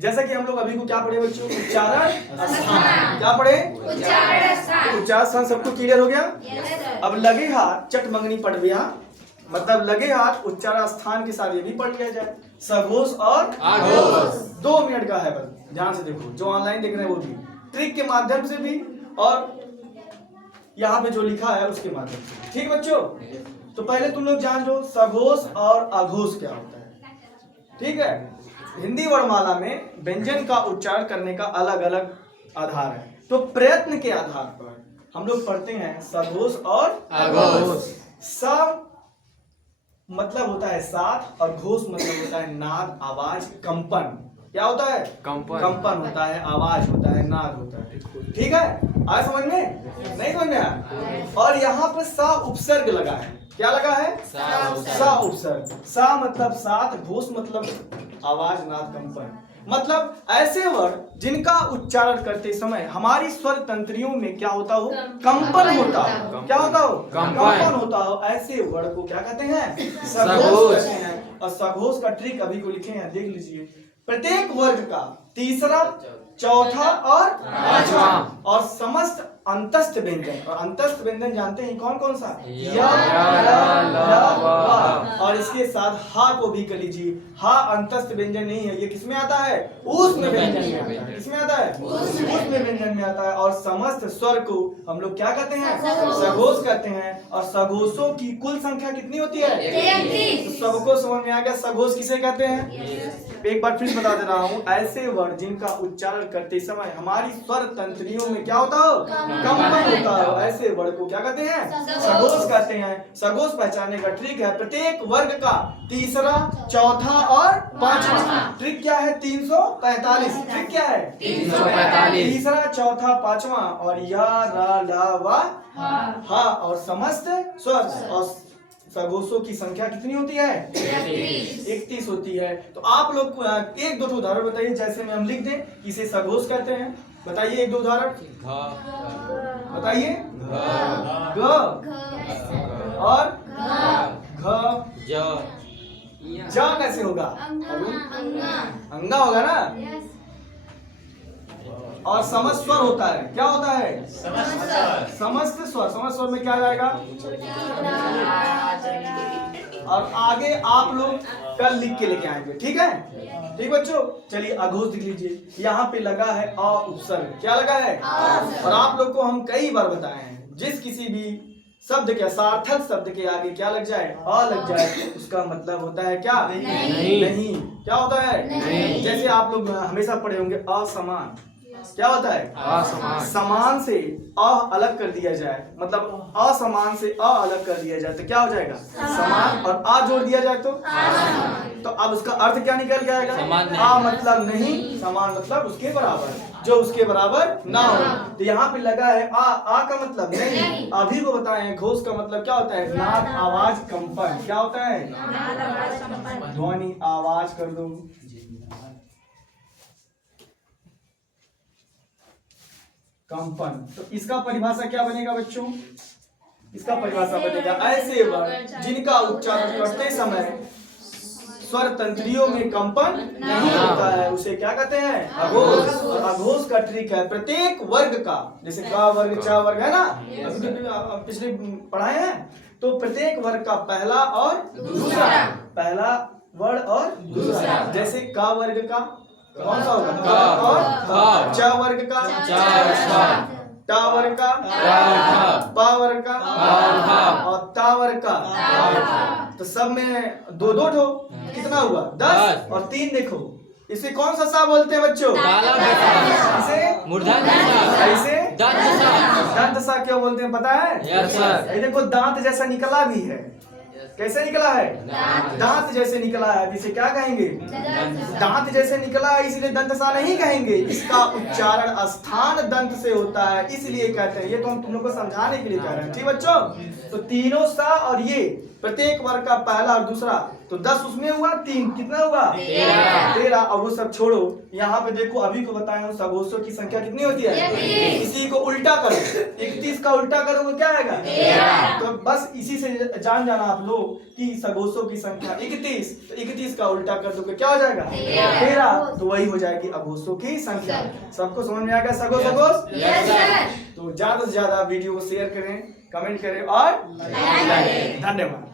जैसा कि हम लोग अभी को क्या पढ़े बच्चों, उच्चारण स्थान। क्या पढ़े? उच्चारण स्थान। सबको क्लियर हो गया? अब लगे हाथ चट मंगनी पढ़ गया, मतलब लगे हाथ उच्चारण स्थान के साथ ये भी पढ़ लिया जाए, सघोष और आघोष। 2 मिनट का है, बस ध्यान से देखो, जो ऑनलाइन देख रहे हैं वो भी ट्रिक के माध्यम से भी और यहाँ पे जो लिखा है उसके माध्यम से। ठीक बच्चों, तो पहले तुम लोग जान लो सघोष और आघोष क्या होता है। ठीक है, हिंदी वर्णमाला में व्यंजन का उच्चारण करने का अलग अलग आधार है, तो प्रयत्न के आधार पर हम लोग पढ़ते हैं सघोष और आघोष। स मतलब होता है साथ और घोष मतलब होता है नाद, आवाज, कंपन। क्या होता है? कंपन होता है, आवाज होता है, नाद होता है। ठीक है, आए समझ में? नहीं समझ में आया? और यहाँ पर सा उपसर्ग लगा है। क्या लगा है? सा उपसर्ग। सा मतलब साथ, घोष मतलब आवाज, नाद, कंपन। मतलब ऐसे वर्ण जिनका उच्चारण करते समय हमारी स्वर तंत्रियों में क्या होता हो? कंपन होता हो। क्या होता हो? कंपन होता हो। ऐसे वर्ण को क्या कहते हैं? सघोष कहते हैं। और सघोष का ट्रिक अभी को लिखे हैं, देख लीजिए। प्रत्येक वर्ग का तीसरा, चौथा और पांचवा और समस्त अंतस्थ व्यंजन, और अंतस्थ व्यंजन जानते हैं कौन कौन सा? या, और इसके साथ हा को भी कर लीजिए। हा अंतस्थ व्यंजन नहीं है, ये किसमें आता है? ऊष्म व्यंजन में आता है। किसमें आता है? ऊष्म व्यंजन में आता है। और समस्त स्वर को हम लोग क्या कहते हैं? सघोष कहते हैं। और सघोषों की कुल संख्या कितनी होती है? 33। तो सबको समझ में आ गया सघोष किसे कहते हैं? एक बार फिर बता दे रहा हूँ, ऐसे वर्ण जिनका उच्चारण करते समय हमारी स्वर तंत्रियों में क्या होता हो? कंपन होता हो, ऐसे वर्ण को क्या कहते हैं? सघोष कहते हैं। सघोष पहचानने का ट्रिक है प्रत्येक वर्ग का तीसरा, चौथा और पांचवा। ट्रिक क्या है? 345। ट्रिक क्या है? 345। तीसरा, चौथा, पांचवा और या, रा, ला, वा, हा और समस्त स्वर। और सघोषों की संख्या कितनी होती है? 31 होती है। तो आप लोग एक दो उदाहरण बताइए, जैसे में हम लिख दें इसे सघोष कहते हैं। बताइए एक दो उदाहरण बताइए। ग और घ, जा कैसे होगा? अंगा होगा ना। और समस्त स्वर होता है। क्या होता है? समस्त स्वर। समस्त स्वर में क्या जाएगा? और आगे आप लोग कल लिख के लेके आएंगे। ठीक है? ठीक बच्चों, चलिए आघोष देख लीजिए। यहाँ पे लगा है अ उपसर्ग। क्या लगा है? और आप लोग को हम कई बार बताए हैं, जिस किसी भी शब्द के सार्थक शब्द के आगे क्या लग जाए? अ लग जाए, उसका मतलब होता है क्या? नहीं। क्या होता है? नहीं। जैसे आप लोग हमेशा पढ़े होंगे असमान। क्या होता है? असमान। समान से अ अलग कर दिया जाए, मतलब असमान से अ अलग कर दिया जाए तो क्या हो जाएगा? समान। और आ जोड़ दिया जाए तो अब उसका अर्थ क्या निकल जाएगा? आ मतलब नहीं, समान मतलब उसके बराबर, जो उसके बराबर ना हो। तो यहाँ पे लगा है आ का मतलब नहीं। अभी को बताएं घोष का मतलब क्या होता है? नाद, आवाज, कंपन। क्या होता है? ध्वनि, आवाज कर दो। कंपन। तो इसका परिभाषा क्या बनेगा बच्चों? इसका परिभाषा बनेगा ऐसे वर्ण जिनका उच्चारण करते समय स्वर तंत्रियों में कंपन नहीं होता है, उसे क्या कहते हैं? आघोष। और आघोष का ट्रिक है प्रत्येक वर्ग का, जैसे क वर्ग, च वर्ग है ना, पिछले पढ़ाए हैं, तो प्रत्येक वर्ग का पहला और दूसरा, पहला वर्ण और दूसरा। जैसे क वर्ग का कौन सा होगा? क और च वर्ग का ट वर्ग का प वर्ग का और ता वर्ग का। तो सब में दो दो ठो, कितना हुआ? 10 और 3 देखो, इसे कौन सा सा बोलते हैं बच्चों? इसे मूर्धन्य सा। इसे दंत सा क्यों बोलते हैं पता है? Yes sir. ये देखो दांत जैसा निकला भी है। कैसे निकला है? दांत जैसे निकला है। इसे क्या कहेंगे? दांत जैसे निकला है, इसलिए दंत सा नहीं कहेंगे। इसका उच्चारण स्थान दंत से होता है, इसलिए कहते हैं। ये तो हम तुम लोग को समझाने के लिए कह रहे हैं। ठीक बच्चों, तो तीनों सा और ये प्रत्येक वर्ग का पहला और दूसरा, तो 10 उसमें हुआ, 3 कितना हुआ 13। अब वो सब छोड़ो, यहाँ पे देखो अभी को बताया हूँ सगोसों की संख्या कितनी होती है। इसी को उल्टा करो, 31 का उल्टा करोगे क्या आएगा 13। तो बस इसी से जान जाना आप लोग कि सगोसों की संख्या 31, तो 31 का उल्टा कर दोगे क्या हो जाएगा 13, तो वही हो जाएगी अघोषों की संख्या। सबको समझ में आएगा सगोस सगोस? तो ज्यादा से ज्यादा वीडियो को शेयर करें, कमेंट करें और धन्यवाद।